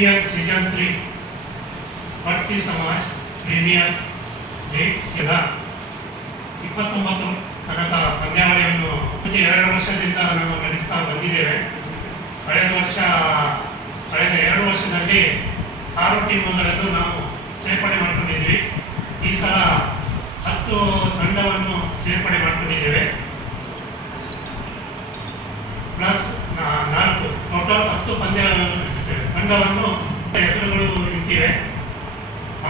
IPL season 3 ಭಕ್ತಿ Samaj premier league 29 ತನಕ ಪಂದ್ಯಾವಳಿಯನ್ನು 2 ವರ್ಷದಿಂದ ನಾವು ನಡೆಸ್ತಾ ಬಂದಿದ್ದೇವೆ. ಕಳೆದ 2 ವರ್ಷದಲ್ಲಿ 6 ಟೀಮ್ಗಳನ್ನು ನಾವು ಸೇರ್ಪಡೆ ಮಾಡ್ಕೊಂಡಿದ್ವಿ. ಈ ಸಲ 10 ತಂಡವನ್ನು ಸೇರ್ಪಡೆ ಮಾಡ್ಕೊಂಡಿದ್ದೇವೆ. ಪ್ಲಸ್ 4 ಟೋಟಲ್ 10 ತಂಡವನ್ನು ಹೆಸರುಗಳು ಇಟ್ಟಿವೆ.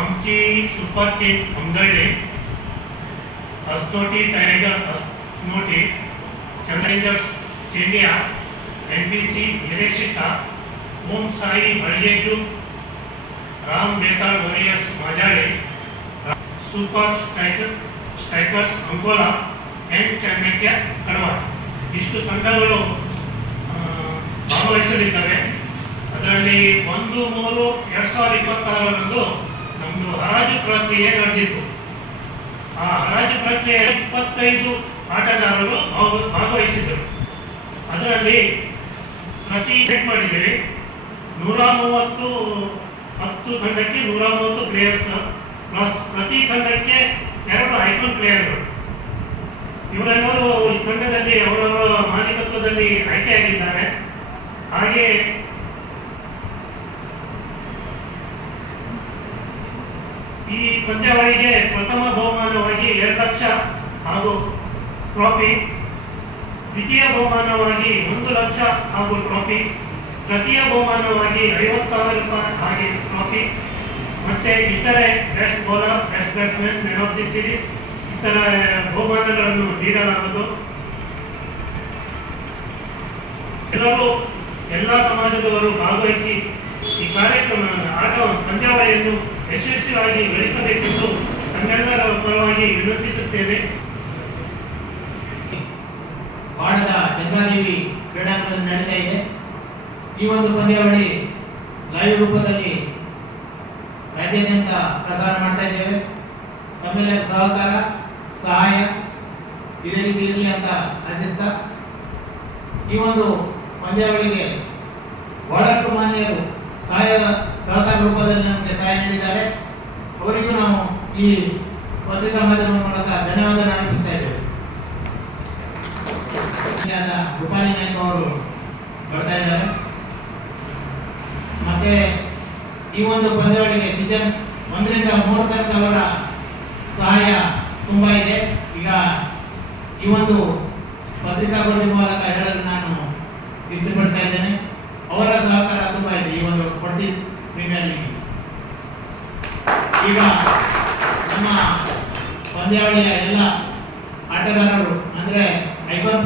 आमची सुपर किंग अमदर्डे, अस्नोटी टायगर अस्नोटी, चॅलेंजर्स चेंडिया, NBC हिरेशिता, ओम साई बळगेजू, राम बेताळ वॉरियर्स माजाळे, super strikers Ankola and Chanakya कड़वा इಷ್ಟು ತಂಡಗಳು ಭಾಗವಹಿಸಲಿದ್ದಾವೆ. ಅದರಲ್ಲಿ 1/3/2026 ನಮ್ಮದು ಹರಾಜು ಪ್ರಕ್ರಿಯೆ ನಡೆದಿತ್ತು. ಆ ಹರಾಜು ಪ್ರಕ್ರಿಯೆ 25 ಆಟಗಾರರು ಭಾಗವಹಿಸಿದರು. ಅದರಲ್ಲಿ ಪ್ರತಿ ಮಾಡಿದ್ದೀವಿ 130 10 ತಂಡಕ್ಕೆ 130 ಪ್ಲೇಯರ್ಸ್ ಪ್ಲಸ್ ಪ್ರತಿ ತಂಡಕ್ಕೆ 2 ಐಕಾನ್ ಪ್ಲೇಯರ್ಗಳು. ಇವರೆಲ್ಲರೂ ಈ ತಂಡದಲ್ಲಿ ಅವರವರ ಮಾಲೀಕತ್ವದಲ್ಲಿ ಆಯ್ಕೆಯಾಗಿದ್ದಾರೆ. ಹಾಗೆ ಈ ಪಂದ್ಯಾವಳಿಗೆ ಪ್ರಥಮ ಬಹುಮಾನವಾಗಿ 2 ಲಕ್ಷ ಹಾಗೂ ಟ್ರೋಫಿ, ದ್ವಿತೀಯ ಬಹುಮಾನವಾಗಿ 1 ಲಕ್ಷ ಹಾಗೂ ಟ್ರೋಫಿ, ತೃತೀಯ ಬಹುಮಾನವಾಗಿ 50,000 ರೂಪಾಯಿ ಹಾಗೆ ಟ್ರೋಫಿ, ಮತ್ತೆ ಇತರೆ best bowler, best batsman, man of the series ಇತರ ಬಹುಮಾನಗಳನ್ನು ನೀಡಲಾಗುವುದು. ಎಲ್ಲ ಸಮಾಜದವರು ಭಾಗವಹಿಸಿ ಈ ಕಾರ್ಯಕ್ರಮ ಪಂದ್ಯಾವಳಿಯನ್ನು ಯಶಸ್ವಿಯಾಗಿ ನಡೆಸಬೇಕೆಂದು ನಮ್ಮೆಲ್ಲರ ಪರವಾಗಿ ವಿನಂತಿಸುತ್ತೇವೆ. ಬಾಣದ ಚಂದ್ರಾದೇವಿ ಕ್ರೀಡಾಂಗಣದಲ್ಲಿ ನಡೀತಾ ಇದೆ. ಈ ಒಂದು ಪಂದ್ಯಾವಳಿ ಲೈವ್ ರೂಪದಲ್ಲಿ ರಾಜ್ಯಾದ್ಯಂತ ಪ್ರಸಾರ ಮಾಡ್ತಾ ಇದ್ದೇವೆ. ತಮ್ಮೆಲ್ಲರ ಸಹಕಾರ ಸಹಾಯ ಇದೇ ರೀತಿ ಇರಲಿ ಅಂತ ಆಶಿಸ್ತಾ, ಈ ಒಂದು ಪಂದ್ಯಾವಳಿಗೆ ಬಹಳಷ್ಟು ಮಾನ್ಯರು ಸಹಕಾರ ರೂಪದಲ್ಲಿ ನಮಗೆ ಸಹಾಯ ನೀಡಿದ್ದಾರೆ. ಅವರಿಗೂ ನಾವು ಈ ಪತ್ರಿಕಾ ಮಾಧ್ಯಮ ಮೂಲಕ ಧನ್ಯವಾದ ಅರ್ಪಿಸ್ತಾ ಇದ್ದೇವೆ. ರೂಪಾಲಿ ನಾಯ್ಕ ಅವರು ಬರ್ತಾ ಇದ್ದಾರೆ. ಮತ್ತೆ ಈ ಒಂದು ಪಂದ್ಯಾವಳಿಗೆ ಸೀಸನ್ 1 ರಿಂದ 3 ತನಕ ಅವರ ಸಹಾಯ ತುಂಬಾ ಇದೆ. ಈಗ ಈ ಒಂದು ಪತ್ರಿಕಾಗೋಷ್ಠಿ ಮೂಲಕ ಹೇಳಲು ನಾನು ಇಷ್ಟಪಡ್ತಾ ಇದ್ದೇನೆ. ಅವರ ಸಹಕಾರ ತುಂಬಾ ಇದೆ ಈ ಒಂದು ಕೊಡ್ತಿ ಪ್ರೀಮಿಯರ್ ಲೀಗ್. ಈಗ ನಮ್ಮ ಪಂದ್ಯಾವಳಿಯ ಎಲ್ಲ ಆಟಗಾರರು ಅಂದ್ರೆ ಐಕಾನ್